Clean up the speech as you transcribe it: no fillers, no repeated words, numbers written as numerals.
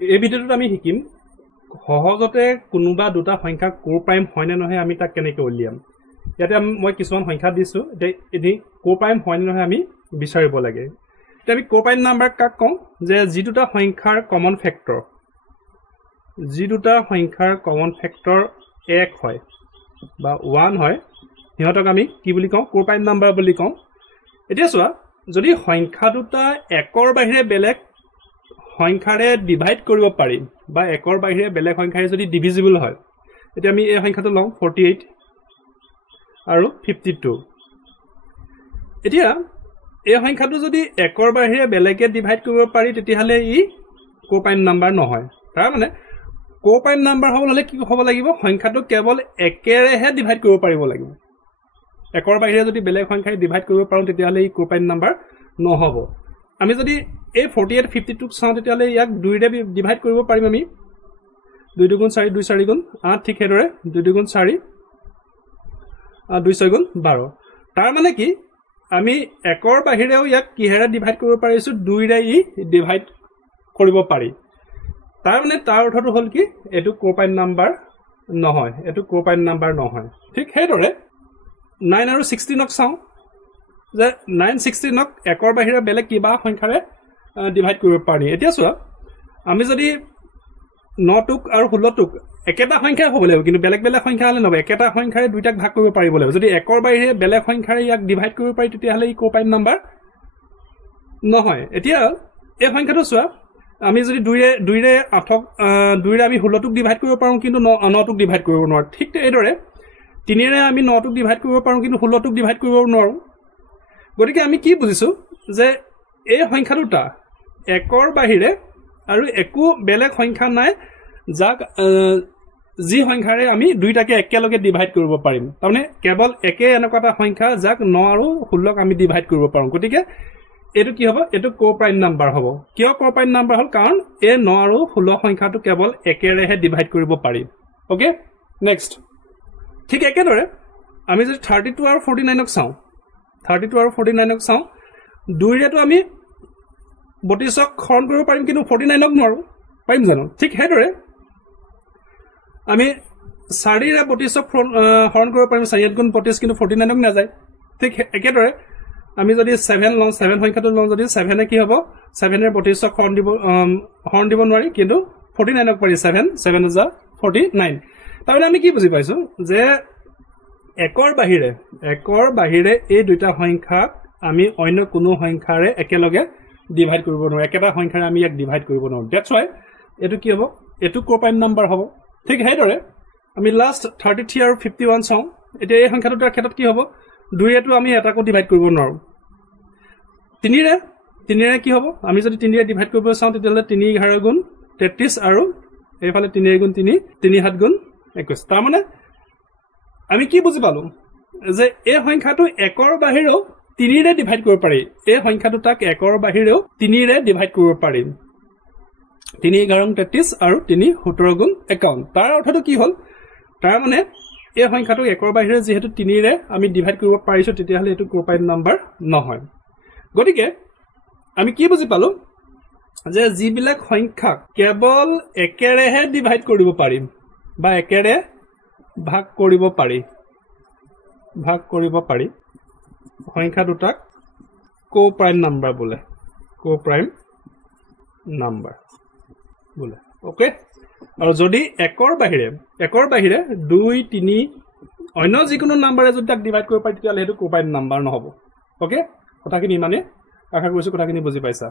এই ভিডিঅ'টোত আমি শিকিম সহজতে কোনোবা দুটা সংখ্যা কোপ্ৰাইম হয় নে নহয় আমি তাক কেনেকৈ উলিয়াম ইয়াতে মই কিছুমান সংখ্যা দিছো এনে কোপ্ৰাইম হয় নে নহয় আমি বিচাৰিব লাগে এতিয়া আমি কোপ্ৰাইম নাম্বাৰ কাক কওঁ যে যি দুটা সংখ্যাৰ কমন ফেক্টৰ 1 হয় বা 1 হয় হিহঁতক আমি কি বুলি কওঁ কোপ্ৰাইম নাম্বাৰ বুলি কওঁ এতিয়া চোৱা যদি সংখ্যা দুটা একৰ বাহিৰে বেলেগ সংখ্যাৰে ডিভাইড কৰিব পাৰি বা একৰ বাহিৰে বেলেগ সংখ্যাৰে যদি ডিভিজিবল হয় এতিয়া আমি এই সংখ্যাটো লওঁ 48 আৰু 52 এতিয়া এই সংখ্যাটো যদি একৰ বাহিৰে বেলেগে ডিভাইড কৰিব পাৰি তেতিয়াহলে ই কোপ্ৰাইম নাম্বাৰ নহয় তাৰ মানে কোপ্ৰাইম নাম্বাৰ হ'বলৈ কি হ'ব লাগিব সংখ্যাটো কেৱল একেৰেহে ডিভাইড কৰিব পাৰিব লাগিব একৰ বাহিৰে যদি বেলেগ সংখ্যাৰে ডিভাইড কৰিব পাৰো তেতিয়াহলে ই কোপ্ৰাইম নাম্বাৰ নহব আমি যদি এই 48 52 চাওঁ তেতিয়াহলে ইয়াক 2 ৰে ডিভাইড কৰিব পাৰিম আমি 2 2 4 2 4 8 ঠিক হেদৰে 2 2 4 2 6 12 তাৰ মানে কি আমি একৰ বাহিৰেও ইয়াক কিহেৰে ডিভাইড কৰিব পাৰিছো 2 ৰে ই ডিভাইড কৰিব পাৰি তাৰ মানে তাৰ অৰ্থটো হ'ল কি এটো কোপ্ৰাইম নাম্বাৰ নহয় এটো কোপ্ৰাইম নাম্বাৰ নহয় ঠিক হেদৰে 9 আৰু 16 ক চাওঁ যে 9 16 ক একৰ বাহিৰে বেলেগ কিবা সংখ্যাৰে ডিভাইড কৰিব পাৰি এতিয়া চোৱা আমি যদি 9 টুক আৰু 16 টুক একেটা সংখ্যা হ'ব লাগিব কিন্তু বেলেগ বেলেগ সংখ্যা হলে নহব একেটা সংখ্যাৰে দুইটাক ভাগ কৰিব পাৰিব লাগিব যদি একৰ বাহিৰে বেলেগ সংখ্যাৰে ইয়াক ডিভাইড কৰিব পাৰি তেতিয়াহলে ই কোপ্ৰাইম নাম্বাৰ নহয় এতিয়া এই সংখ্যাটো চোৱা আমি যদি 2 ৰে 8ক 2 ৰে আমি 16 টুক ডিভাইড কৰিব পাৰো কিন্তু 9 টুক ডিভাইড কৰিব নোৱাৰো ঠিক এইদৰে 3 ৰে আমি 9 টুক ডিভাইড কৰিব পাৰো কিন্তু 16 টুক ডিভাইড কৰিব নোৱাৰো গতিকে আমি কি বুজিছো যে এই সংখ্যা দুটা একৰ বাহিৰে আৰু একো বেলেগ সংখ্যা নাই যাক যি সংখ্যাৰে আমি দুইটাকে একেলগে ডিভাইড কৰিব পাৰিম তাৰমানে কেৱল একে এনেকুৱা সংখ্যা যাক 9 আৰু 16ক আমি ডিভাইড কৰিব পাৰো গতিকে এটো কি হ'ব এটো কোপ্ৰাইম নাম্বাৰ হ'ব কিয় কোপ্ৰাইম নাম্বাৰ হ'ল কাৰণ এই 9 আৰু 16 সংখ্যাটো কেৱল একেৰেহে ডিভাইড কৰিব পাৰি ওকে নেক্সট ঠিক একেদৰে আমি যদি 32 আৰু 49ক চাওঁ 32 আৰু 49ক চাওঁ 2 ৰেটো আমি 32ক হৰণ কৰিব পাৰিম কিন্তু 49ক নোৱাৰো পাৰিম জানো ঠিক হেদৰে আমি 4 ৰে 32ক হৰণ কৰিব পাৰিম 4 গুণ 32 কিন্তু 49ক না যায় ঠিক একেদৰে আমি যদি 7 লওঁ 7 সংখ্যাটো লওঁ যদি 7 এ কি হ'ব 7 ৰে 32ক হৰণ দিব নোৱাৰি কিন্তু 49ক পাৰি 7 7 is 49 তাৰমানে আমি কি বুজি পাইছো যে একৰ বাহিৰে এই দুটা সংখ্যাক আমি অন্য কোনো সংখ্যাৰে একেলগে ডিভাইড কৰিব নোৱাৰো একেটা সংখ্যাৰে আমি ইয়াক ডিভাইড কৰিব নোৱাৰো দ্যাটছ হোৱাই এটো কি হ'ব এটো কোপ্ৰাইম নাম্বাৰ হ'ব ঠিক হেদৰে আমি লাষ্ট 33 আৰু 51 চাওঁ এতিয়া এই সংখ্যা দুটাৰ ক্ষেত্ৰত কি হ'ব 2 ৰেটো আমি এটাকো ডিভাইড কৰিব নোৱাৰো 3 ৰে কি হ'ব আমি যদি 3 ৰে ডিভাইড কৰিব চাওঁ তেতিয়াহলে 3 11 গুণ 33 আৰু এইফালে 3 গুণ 3 3 7 গুণ 21 তাৰ মানে আমি কি বুজি পালো যে এই সংখ্যাটো একৰ বাহিৰেও 3 ৰে ডিভাইড কৰিব পাৰি এই সংখ্যাটো তাক একৰ বাহিৰেও 3 ৰে ডিভাইড কৰিব পাৰি 3 11 33 আৰু 3 17 গুণ 51 তাৰ অৰ্থটো কি হ'ল তাৰ মানে এই সংখ্যাটো একৰ বাহিৰে যেহেতু 3 ৰে আমি ডিভাইড কৰিব পাৰিছো তেতিয়াহলে এটো কোপ্ৰাইম নাম্বাৰ নহয় গতিকে আমি কি বুজি পালো যে যিবিলাক সংখ্যা কেৱল একেৰেহে ডিভাইড কৰিব পাৰিম বা একেৰে ভাগ কৰিব পাৰি সংখ্যা দুটাক কোপ্ৰাইম নাম্বাৰ বোলে ওকে আৰু যদি একৰ বাহিৰে 2 3 অন্য যিকোনো নাম্বাৰে যদি তাক ডিভাইড কৰিব পাৰি তেতিয়াহলে হেতু কোপ্ৰাইম নাম্বাৰ নহব ওকে কথাখিনি মানে আশা কৰিছো কথাখিনি বুজি পাইছা